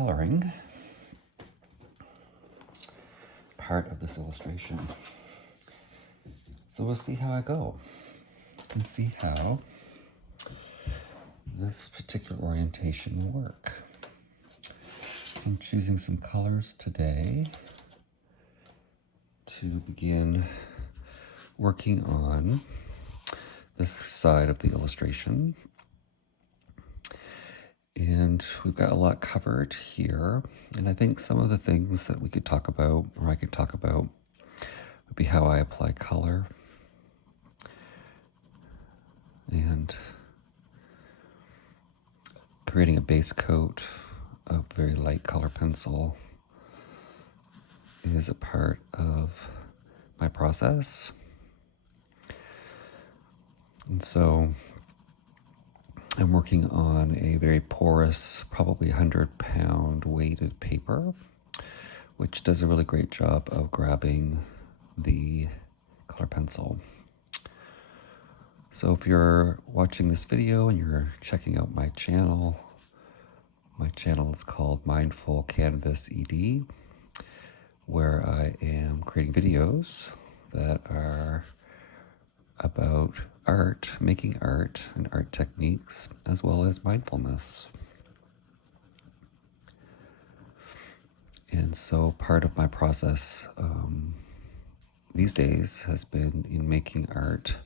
coloring part of this illustration. So we'll see how I go and see how this particular orientation will work. So I'm choosing some colors today to begin working on this side of the illustration. And we've got a lot covered here. And I think some of the things that we could talk about, or I could talk about, would be how I apply color and creating a base coat of very light color pencil is a part of my process. And so I'm working on a very porous, probably 100-pound weighted paper, which does a really great job of grabbing the color pencil. So if you're watching this video and you're checking out my channel is called Mindful Canvas ED, where I am creating videos that are about art, making art and art techniques, as well as mindfulness. And so part of my process these days has been in making art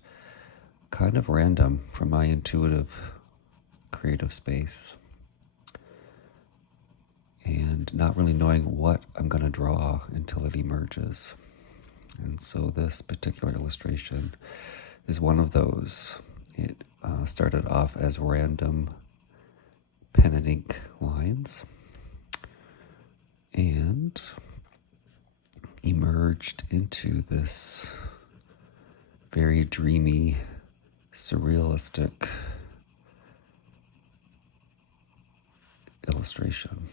kind of random from my intuitive creative space and not really knowing what I'm going to draw until it emerges. And so this particular illustration is one of those. It started off as random pen and ink lines and emerged into this very dreamy, surrealistic illustration.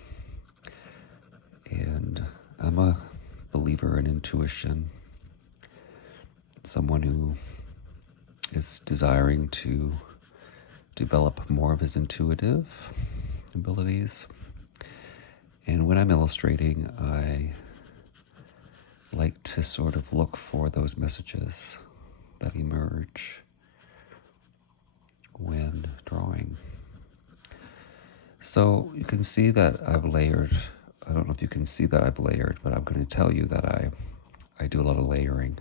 And I'm a believer in intuition, someone who is desiring to develop more of his intuitive abilities. And when I'm illustrating, I like to sort of look for those messages that emerge when drawing. So you can see that I've layered. I don't know if you can see that I've layered, but I'm going to tell you that I do a lot of layering,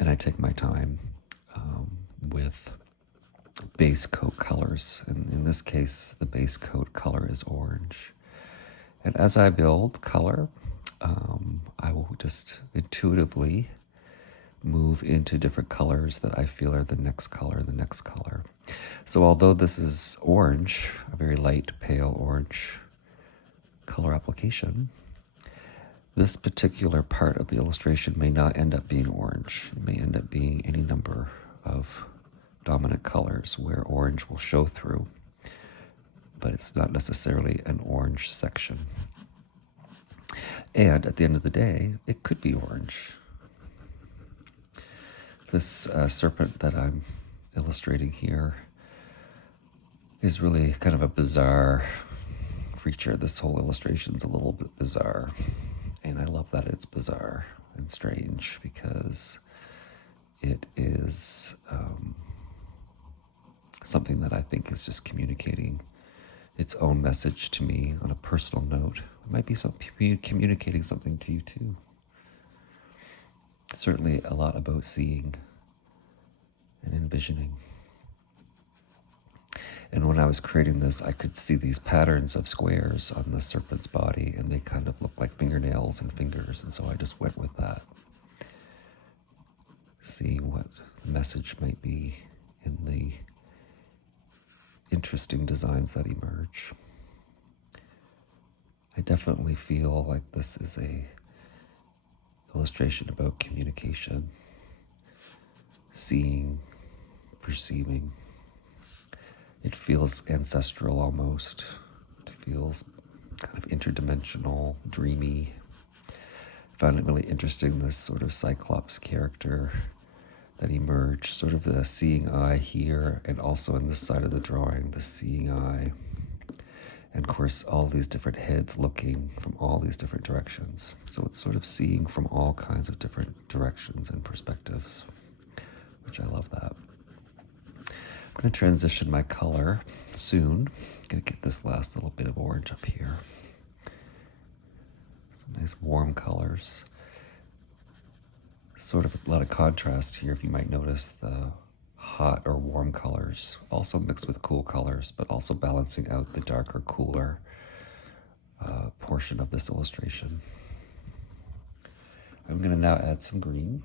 and I take my time with base coat colors. And in this case, the base coat color is orange. And as I build color, I will just intuitively move into different colors that I feel are the next color, the next color. So although this is orange, a very light, pale orange color application, this particular part of the illustration may not end up being orange. It may end up being any number of dominant colors where orange will show through, but it's not necessarily an orange section. And at the end of the day, it could be orange. This serpent that I'm illustrating here is really kind of a bizarre creature. This whole illustration is a little bit bizarre. And I love that it's bizarre and strange because it is something that I think is just communicating its own message to me on a personal note. It might be communicating something to you too. Certainly a lot about seeing and envisioning. And when I was creating this, I could see these patterns of squares on the serpent's body, and they kind of look like fingernails and fingers, and so I just went with that, seeing what the message might be in the interesting designs that emerge. I definitely feel like this is a illustration about communication, seeing, perceiving. It feels ancestral almost. It feels kind of interdimensional, dreamy. I found it really interesting, this sort of Cyclops character that emerged, sort of the seeing eye here, and also on this side of the drawing, the seeing eye. And of course, all these different heads looking from all these different directions. So it's sort of seeing from all kinds of different directions and perspectives, which I love that. I'm going to transition my color soon. I'm going to get this last little bit of orange up here. Some nice warm colors. Sort of a lot of contrast here, if you might notice the hot or warm colors, also mixed with cool colors, but also balancing out the darker, cooler portion of this illustration. I'm going to now add some green.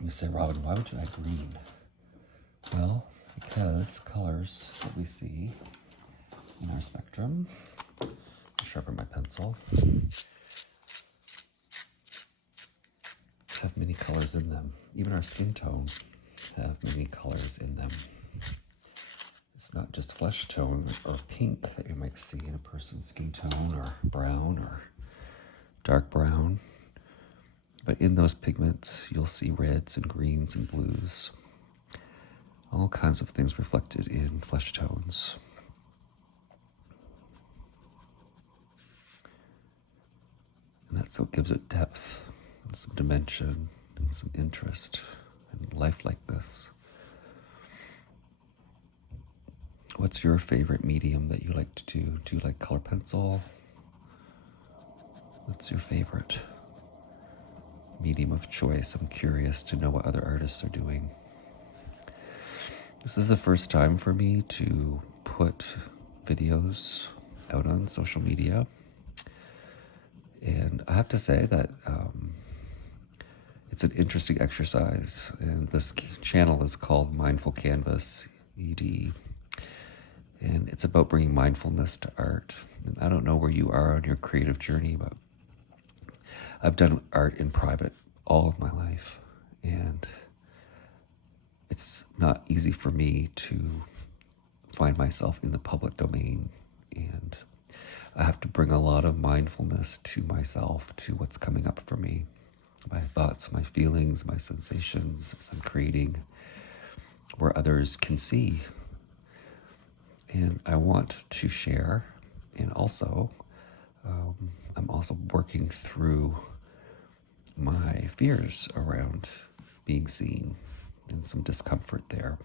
You say, Robin, why would you add green? Well, because colors that we see in our spectrum, I'll sharpen my pencil, have many colors in them. Even our skin tone have many colors in them. It's not just flesh tone or pink that you might see in a person's skin tone, or brown or dark brown. But in those pigments, you'll see reds and greens and blues. All kinds of things reflected in flesh tones. And that's what gives it depth and some dimension and some interest and lifelikeness. What's your favorite medium that you like to do? Do you like color pencil? What's your favorite medium of choice? I'm curious to know what other artists are doing. This is the first time for me to put videos out on social media. And I have to say that it's an interesting exercise. And this channel is called Mindful Canvas, ED. And it's about bringing mindfulness to art. And I don't know where you are on your creative journey, but I've done art in private all of my life. And it's not easy for me to find myself in the public domain. And I have to bring a lot of mindfulness to myself, to what's coming up for me. My thoughts, my feelings, my sensations as I'm creating, where others can see. And I want to share, and also, I'm also working through my fears around being seen and some discomfort there.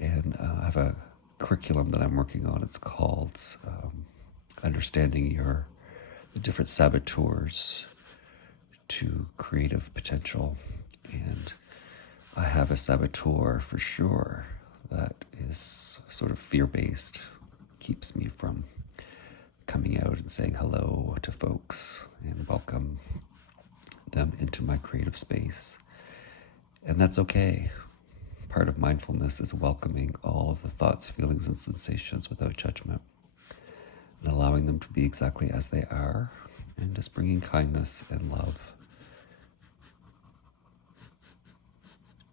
And I have a curriculum that I'm working on. It's called Understanding the Different Saboteurs to Creative Potential. And I have a saboteur for sure that is sort of fear-based, keeps me from coming out and saying hello to folks and welcome them into my creative space. And that's okay. Part of mindfulness is welcoming all of the thoughts, feelings, and sensations without judgment, and allowing them to be exactly as they are, and just bringing kindness and love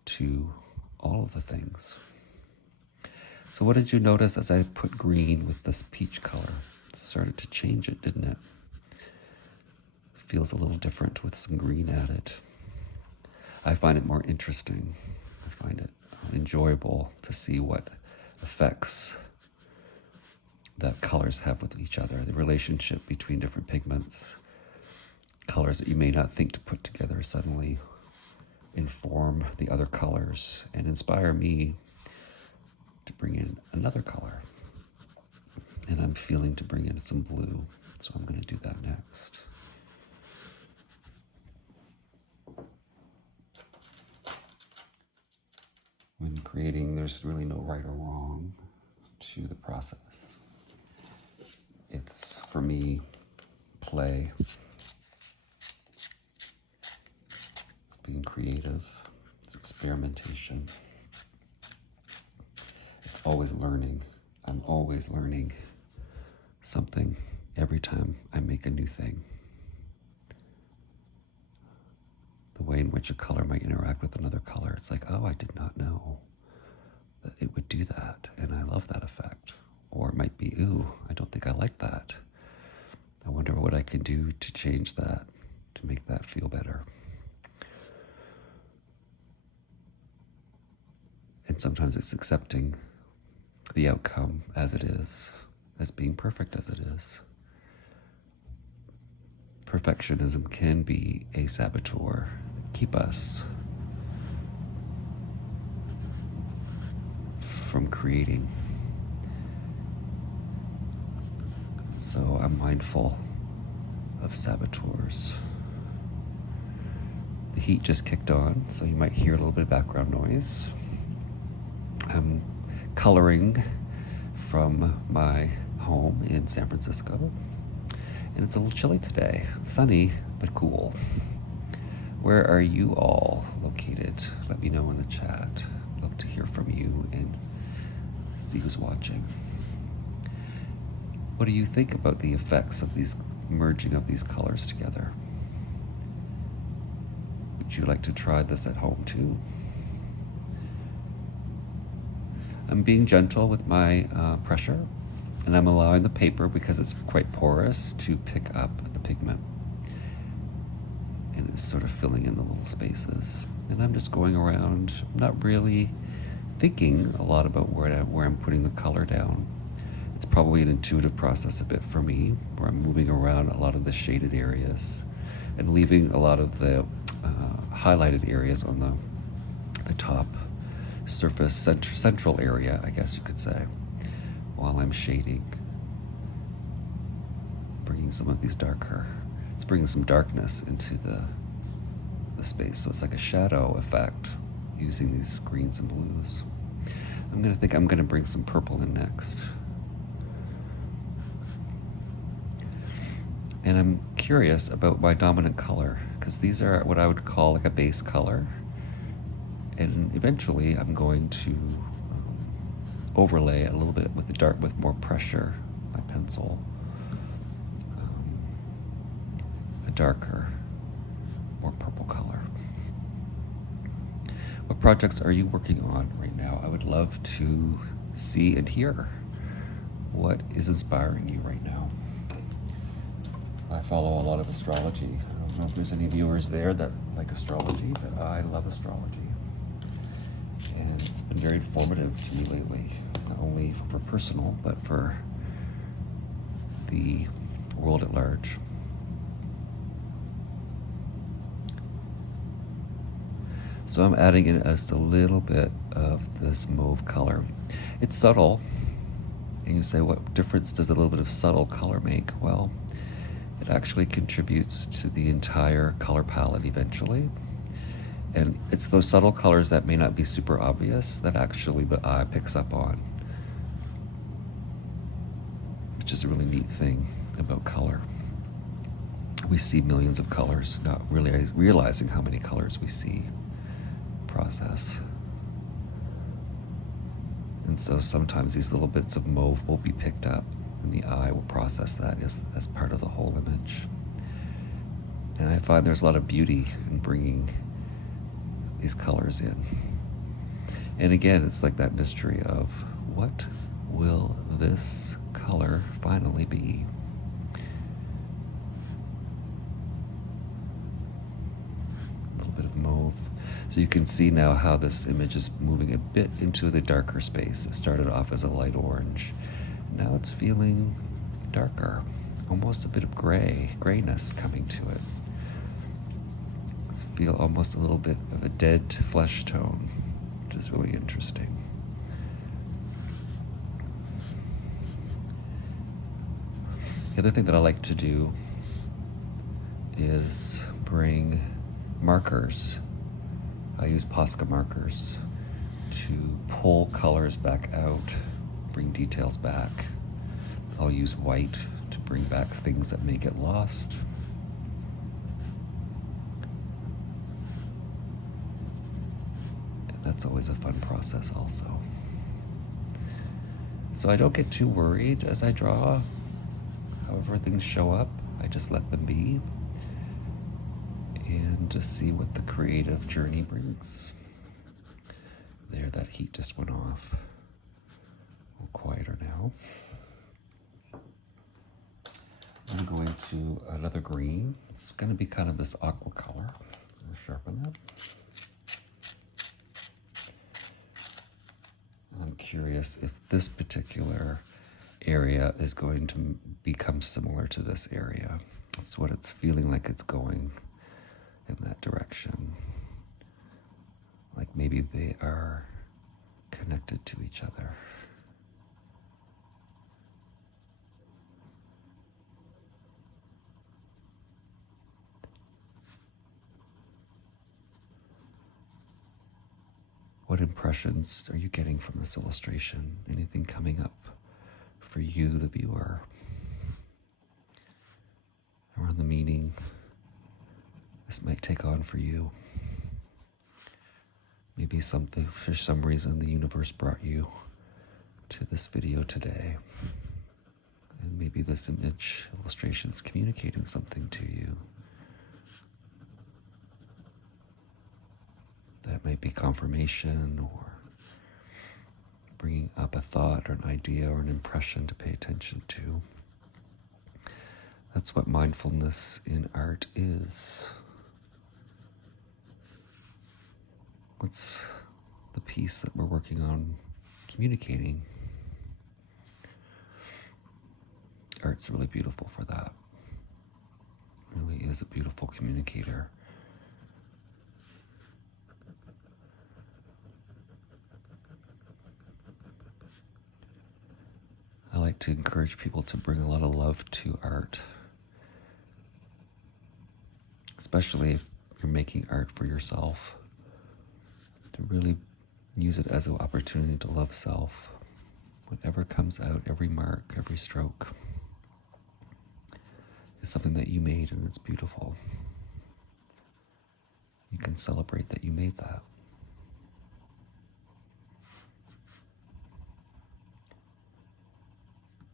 to all of the things. So what did you notice as I put green with this peach color? It started to change it, didn't it? Feels a little different with some green added. I find it more interesting. I find it enjoyable to see what effects that colors have with each other, the relationship between different pigments. Colors that you may not think to put together suddenly inform the other colors and inspire me to bring in another color. And I'm feeling to bring in some blue, so I'm going to do that next. When creating, there's really no right or wrong to the process. It's, for me, play. It's being creative. It's experimentation. It's always learning. I'm always learning something every time I make a new thing. The way in which a color might interact with another color. It's like, oh, I did not know that it would do that, and I love that effect. Or it might be, ooh, I don't think I like that. I wonder what I can do to change that, to make that feel better. And sometimes it's accepting the outcome as it is, as being perfect as it is. Perfectionism can be a saboteur, keep us from creating. So I'm mindful of saboteurs. The heat just kicked on, so you might hear a little bit of background noise. I'm coloring from my home in San Francisco, and it's a little chilly today. Sunny, but cool. Where are you all located? Let me know in the chat. I'd love to hear from you and see who's watching. What do you think about the effects of these merging of these colors together? Would you like to try this at home too? I'm being gentle with my pressure, and I'm allowing the paper, because it's quite porous, to pick up the pigment. And it's sort of filling in the little spaces. And I'm just going around, not really thinking a lot about where I'm putting the color down. It's probably an intuitive process a bit for me, where I'm moving around a lot of the shaded areas and leaving a lot of the highlighted areas on the top surface central area, I guess you could say, while I'm shading, bringing some of these it's bringing some darkness into the space. So it's like a shadow effect using these greens and blues. I'm gonna bring some purple in next. And I'm curious about my dominant color, because these are what I would call like a base color. And eventually I'm going to overlay a little bit with the dark, with more pressure, my pencil, a darker, more purple color. What projects are you working on right now? I would love to see and hear what is inspiring you right now. I follow a lot of astrology. I don't know if there's any viewers there that like astrology, but I love astrology. And it's been very informative to me lately, not only for personal, but for the world at large. So I'm adding in just a little bit of this mauve color. It's subtle, and you say, what difference does a little bit of subtle color make? Well, it actually contributes to the entire color palette eventually. And it's those subtle colors that may not be super obvious that actually the eye picks up on, which is a really neat thing about color. We see millions of colors, not really realizing how many colors we see process. And so sometimes these little bits of mauve will be picked up, and the eye will process that as part of the whole image. And I find there's a lot of beauty in bringing these colors in. And again, it's like that mystery of what will this color finally be? A little bit of mauve. So you can see now how this image is moving a bit into the darker space. It started off as a light orange. Now it's feeling darker, almost a bit of grayness coming to it. Feel almost a little bit of a dead flesh tone, which is really interesting. The other thing that I like to do is bring markers. I use Posca markers to pull colors back out, bring details back. I'll use white to bring back things that may get lost. That's always a fun process also. So I don't get too worried as I draw. However things show up, I just let them be and just see what the creative journey brings. There, that heat just went off. A little quieter now. I'm going to another green. It's going to be kind of this aqua color. I'll sharpen that. I'm curious if this particular area is going to become similar to this area. That's what it's feeling like, it's going in that direction. Like maybe they are connected to each other. What impressions are you getting from this illustration? Anything coming up for you, the viewer, around the meaning this might take on for you? Maybe something, for some reason, the universe brought you to this video today. And maybe this image illustration is communicating something to you. That might be confirmation or bringing up a thought or an idea or an impression to pay attention to. That's what mindfulness in art is. What's the piece that we're working on communicating? Art's really beautiful for that. It really is a beautiful communicator. I like to encourage people to bring a lot of love to art, especially if you're making art for yourself, to really use it as an opportunity to love self. Whatever comes out, every mark, every stroke, is something that you made and it's beautiful. You can celebrate that you made that.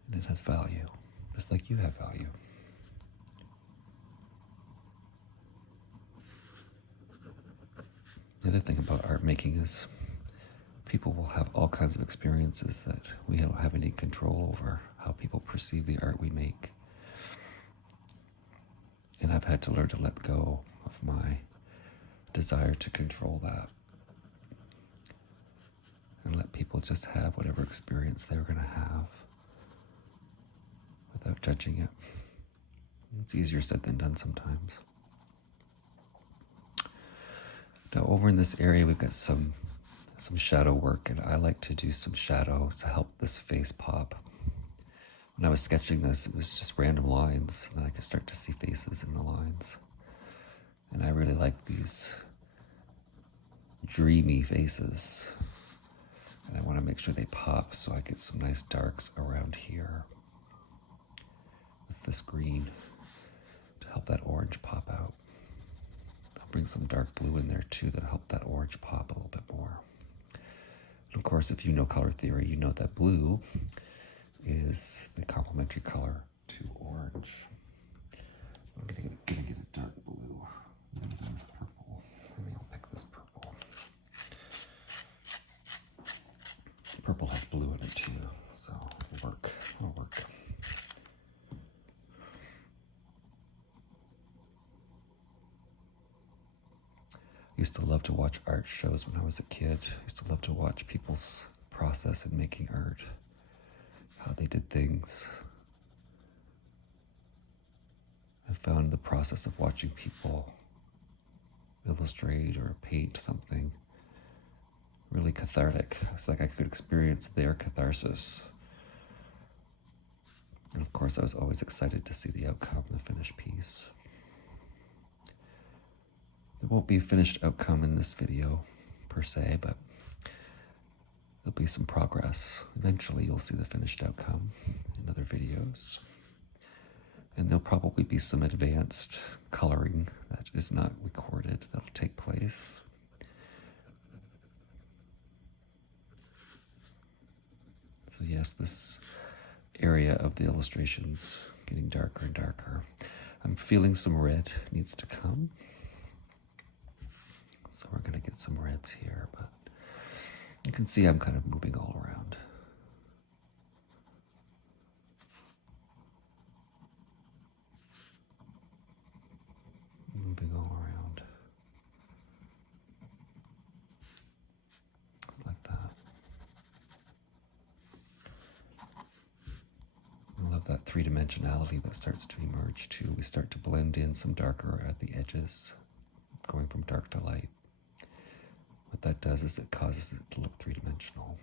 And it has value, just like you have value. The other thing about art making is people will have all kinds of experiences that we don't have any control over, how people perceive the art we make. And I've had to learn to let go of my desire to control that and let people just have whatever experience they're going to have without judging it. It's easier said than done sometimes. Now over in this area we've got some shadow work, and I like to do some shadow to help this face pop. When I was sketching this, it was just random lines, and I could start to see faces in the lines. And I really like these dreamy faces. And I want to make sure they pop, so I get some nice darks around here with this green to help that orange pop out. I'll bring some dark blue in there too that'll help that orange pop a little bit more. And of course, if you know color theory, you know that blue is the complementary color to orange. I'm gonna get a dark blue. Maybe this purple. Maybe I'll pick this purple. Purple has blue in it too, so it'll work. It'll work. I used to love to watch art shows when I was a kid. I used to love to watch people's process in making art, how they did things. I found the process of watching people illustrate or paint something really cathartic. It's like I could experience their catharsis. And of course, I was always excited to see the outcome, the finished piece. There won't be a finished outcome in this video per se, but there'll be some progress. Eventually you'll see the finished outcome in other videos. And there'll probably be some advanced coloring that is not recorded that'll take place. So yes, this area of the illustration's getting darker and darker. I'm feeling some red needs to come. So we're going to get some reds here, but you can see I'm kind of moving all around. Moving all around. Just like that. that three-dimensionality that starts to emerge too. We start to blend in some darker at the edges, going from dark to light. What that does is it causes it to look three-dimensional.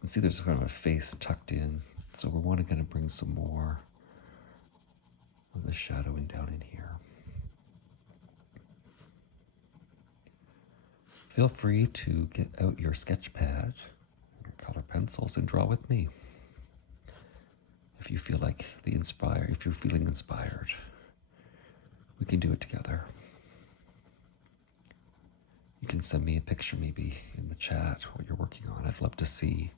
And see, there's kind of a face tucked in, so we're wanting to kind of bring some more of the shadowing down in here. Feel free to get out your sketch pad, your color pencils, and draw with me. If you feel like if you're feeling inspired, we can do it together. You can send me a picture maybe in the chat what you're working on. I'd love to see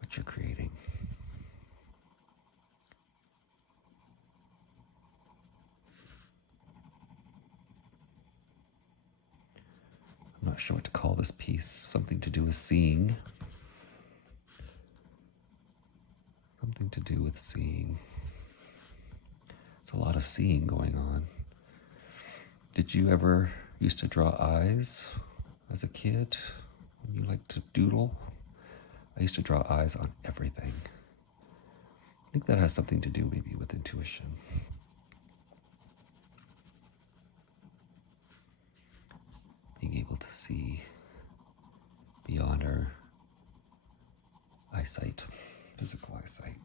what you're creating. I'm not sure what to call this piece. Something to do with seeing. Something to do with seeing. It's a lot of seeing going on. Did you ever used to draw eyes as a kid when you liked to doodle? I used to draw eyes on everything. I think that has something to do maybe with intuition. Being able to see beyond our eyesight, physical eyesight.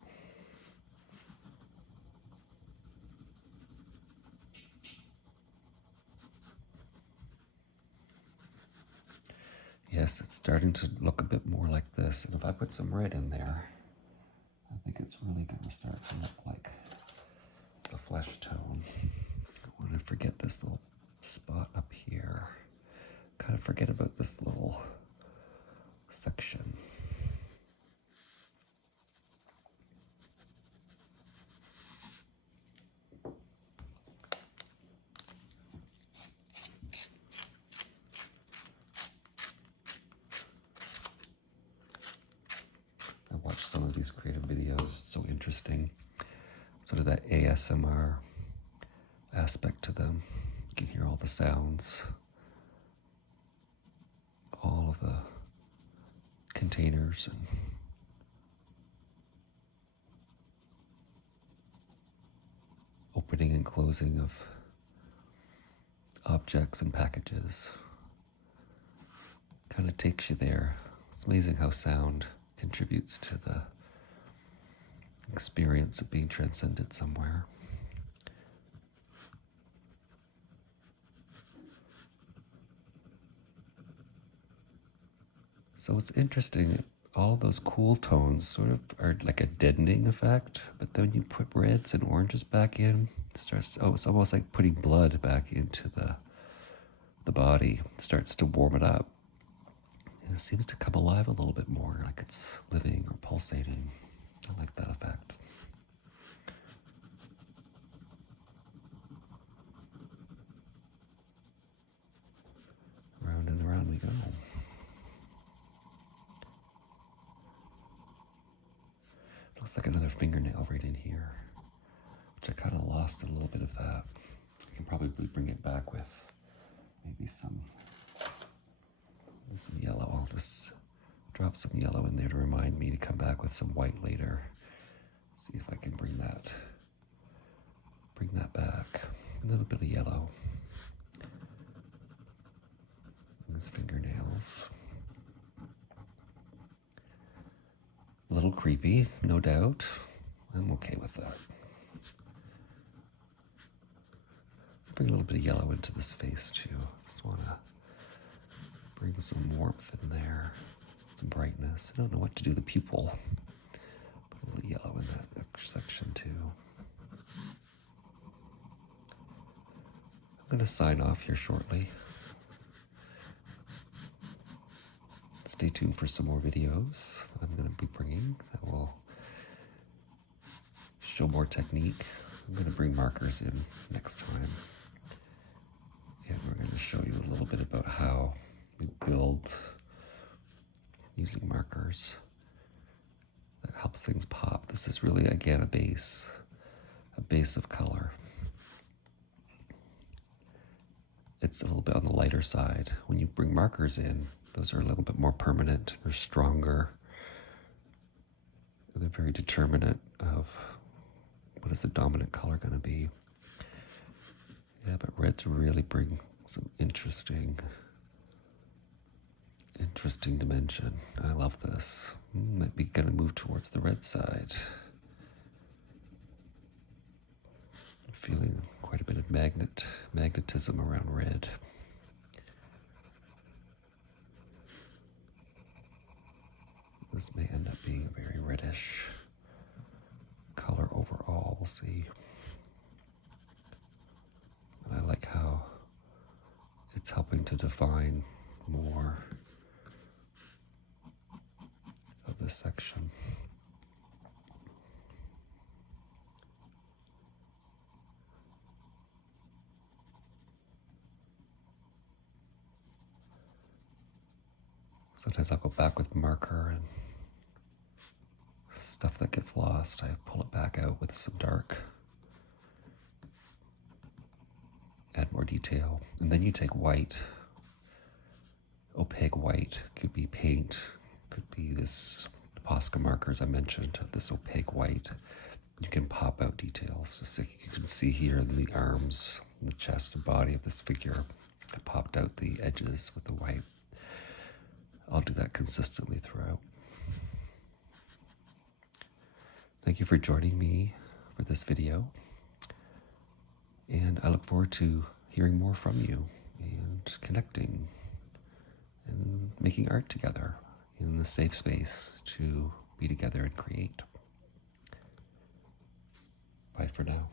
Yes, it's starting to look a bit more like this. And if I put some red in there, I think it's really going to start to look like the flesh tone. I want to forget this little spot up here. Kind of forget about this little section. I watched some of these creative videos. It's so interesting. Sort of that ASMR aspect to them. You can hear all the sounds, all of the containers and opening and closing of objects and packages. Kind of takes you there. It's amazing how sound contributes to the experience of being transcended somewhere. So it's interesting, all those cool tones sort of are like a deadening effect, but then you put reds and oranges back in, it's almost like putting blood back into the body. It starts to warm it up. And it seems to come alive a little bit more, like it's living or pulsating. I like that effect. Round and around we go. Looks like another fingernail right in here, which I kind of lost a little bit of that. I can probably bring it back with maybe some yellow. I'll just drop some yellow in there to remind me to come back with some white later. See if I can bring that back. A little bit of yellow. These fingernails. A little creepy, no doubt. I'm okay with that. Bring a little bit of yellow into this face too. Just want to bring some warmth in there, some brightness. I don't know what to do with the pupil. Put a little yellow in that section too. I'm going to sign off here shortly. Stay tuned for some more videos that I'm going to be bringing that will show more technique. I'm going to bring markers in next time. And we're going to show you a little bit about how we build using markers. That helps things pop. This is really, again, a base of color. It's a little bit on the lighter side. When you bring markers in, those are a little bit more permanent. They're stronger. They're very determinate. of what is the dominant color going to be. Yeah, but reds really bring some interesting dimension. I love this. Might be going to move towards the red side. I'm feeling quite a bit of magnetism around red. This may end up being a very reddish color overall. We'll see. And I like how it's helping to define more of this section. Sometimes I'll go back with marker, and stuff that gets lost, I pull it back out with some dark, add more detail. And then you take white, opaque white, could be paint, could be this Posca markers I mentioned, this opaque white. You can pop out details, just like you can see here in the arms, the chest and body of this figure. I popped out the edges with the white. I'll do that consistently throughout. Thank you for joining me for this video, and I look forward to hearing more from you and connecting and making art together in the safe space to be together and create. Bye for now.